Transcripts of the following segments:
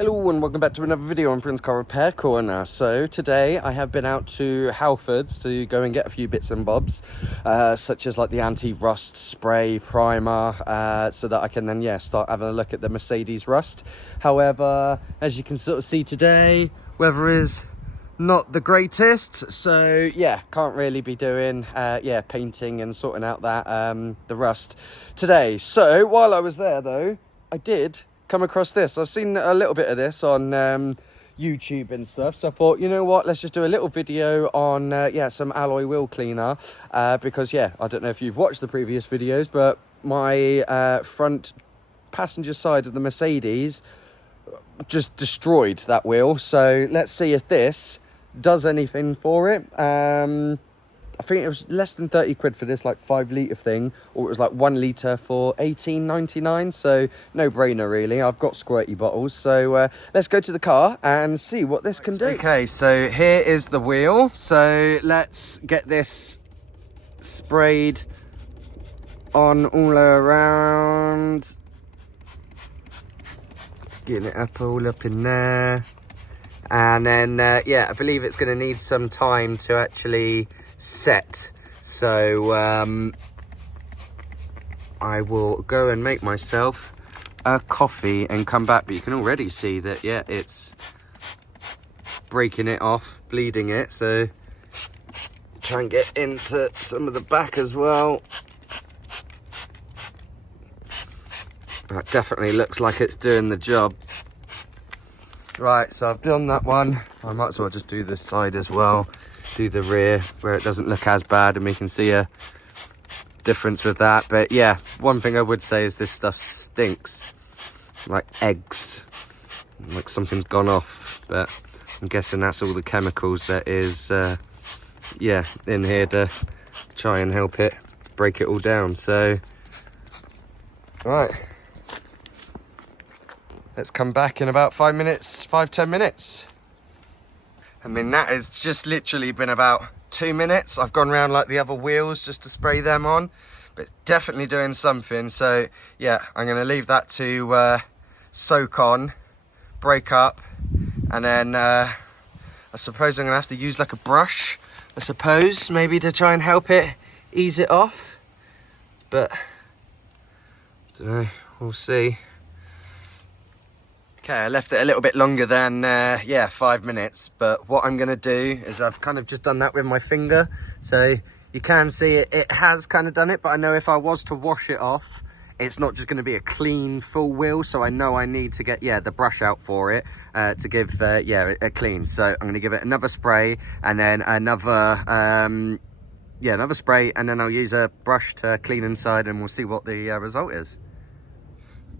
Hello and welcome back to another video on Prince Car Repair Corner. So today I have been out to Halfords to go and get a few bits and bobs, such as like the anti-rust spray primer, so that I can then start having a look at the Mercedes rust. However, as you can sort of see today, weather is not the greatest, so yeah, can't really be doing painting and sorting out that the rust today. So while I was there though, I did come across this. I've seen a little bit of this on YouTube and stuff, so I thought, you know what, let's just do a little video on some alloy wheel cleaner, because I don't know if you've watched the previous videos, but my front passenger side of the Mercedes just destroyed that wheel. So let's see if this does anything for it. I think it was less than 30 quid for this like 5 litre thing, or it was like 1 litre for 18.99, so no brainer really. I've got squirty bottles, so let's go to the car and see what this can do. Okay, so here is the wheel, so let's get this sprayed on all around, getting it up all up in there, and then I believe it's going to need some time to actually set, so I will go and make myself a coffee and come back. But you can already see that it's breaking it off, bleeding it, so try and get into some of the back as well. That definitely looks like it's doing the job. Right, so I've done that one. I might as well just do this side as well, do the rear where it doesn't look as bad and we can see a difference with that. But yeah, one thing I would say is this stuff stinks like eggs, like something's gone off, but I'm guessing that's all the chemicals that is in here to try and help it break it all down. So right, let's come back in about 5 minutes, 5-10 minutes. I mean, that has just literally been about 2 minutes. I've gone around like the other wheels just to spray them on, but definitely doing something. So yeah, I'm going to leave that to soak on, break up, and then I suppose I'm going to have to use like a brush, I suppose, maybe to try and help it ease it off. But I don't know, we'll see. Okay, I left it a little bit longer than 5 minutes, but what I'm going to do is I've kind of just done that with my finger, so you can see it has kind of done it. But I know if I was to wash it off, it's not just going to be a clean full wheel, so I know I need to get the brush out for it to give a clean. So I'm going to give it another spray, and then another another spray, and then I'll use a brush to clean inside, and we'll see what the result is.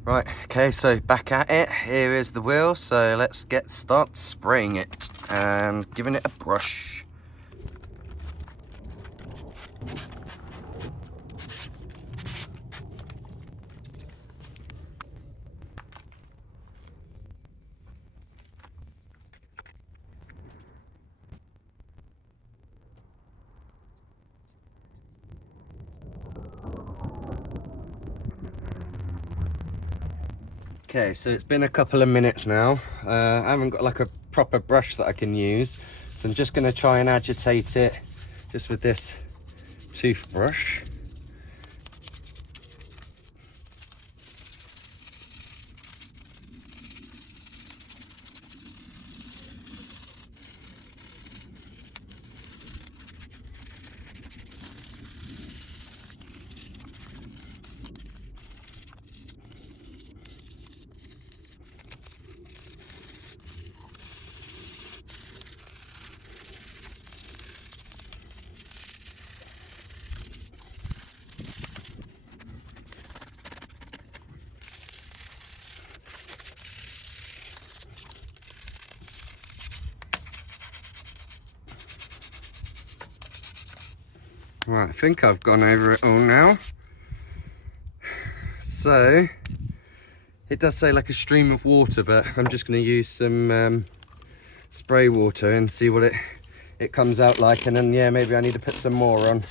Right, okay, so back at it. Here is the wheel, so let's start spraying it and giving it a brush. Okay, so it's been a couple of minutes now. I haven't got like a proper brush that I can use, so I'm just going to try and agitate it just with this toothbrush. Right, I think I've gone over it all now. So it does say like a stream of water, but I'm just going to use some spray water and see what it comes out like, and then maybe I need to put some more on.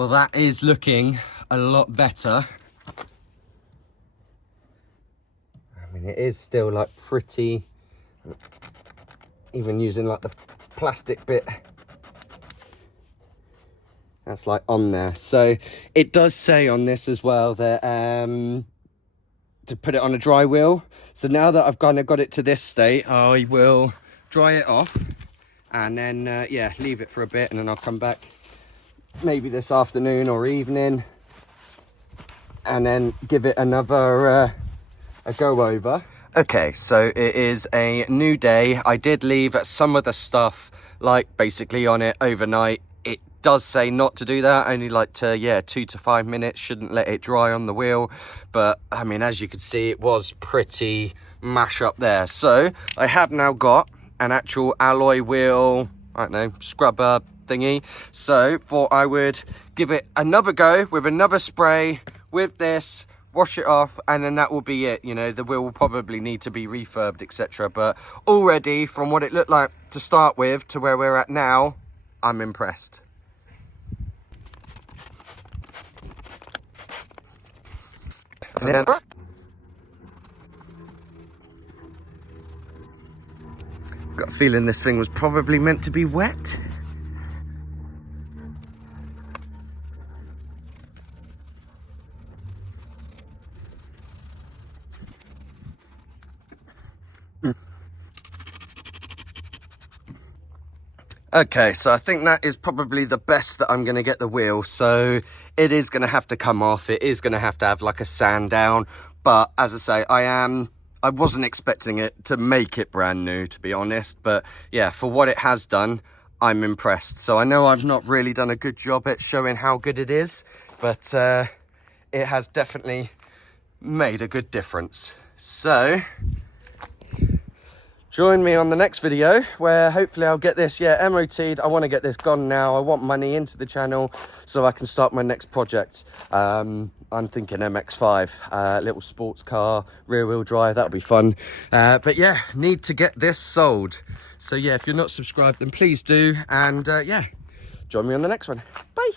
Well, that is looking a lot better. I mean, it is still like pretty, even using like the plastic bit that's like on there. So it does say on this as well that to put it on a dry wheel. So now that I've kind of got it to this state, I will dry it off and then yeah, leave it for a bit, and then I'll come back maybe this afternoon or evening and then give it another a go over. Okay, so it is a new day. I did leave some of the stuff like basically on it overnight. It does say not to do that, only like to, yeah, 2 to 5 minutes, shouldn't let it dry on the wheel. But I mean, as you can see, it was pretty mash up there. So I have now got an actual alloy wheel, I don't know, scrubber thingy. So thought I would give it another go with another spray with this, wash it off, and then that will be it. You know, the wheel will probably need to be refurbed, etc. But already from what it looked like to start with to where we're at now, I'm impressed. And then got a feeling this thing was probably meant to be wet. Okay, so I think that is probably the best that I'm going to get the wheel. So it is going to have to come off. It is going to have like a sand down. But as I say, I wasn't expecting it to make it brand new, to be honest. But yeah, for what it has done, I'm impressed. So I know I've not really done a good job at showing how good it is, but it has definitely made a good difference. So join me on the next video where hopefully I'll get this, yeah, MOT'd. I want to get this gone now. I want money into the channel so I can start my next project. I'm thinking MX-5, little sports car, rear wheel drive, that'll be fun. But yeah, need to get this sold. So yeah, if you're not subscribed, then please do. And yeah, join me on the next one. Bye.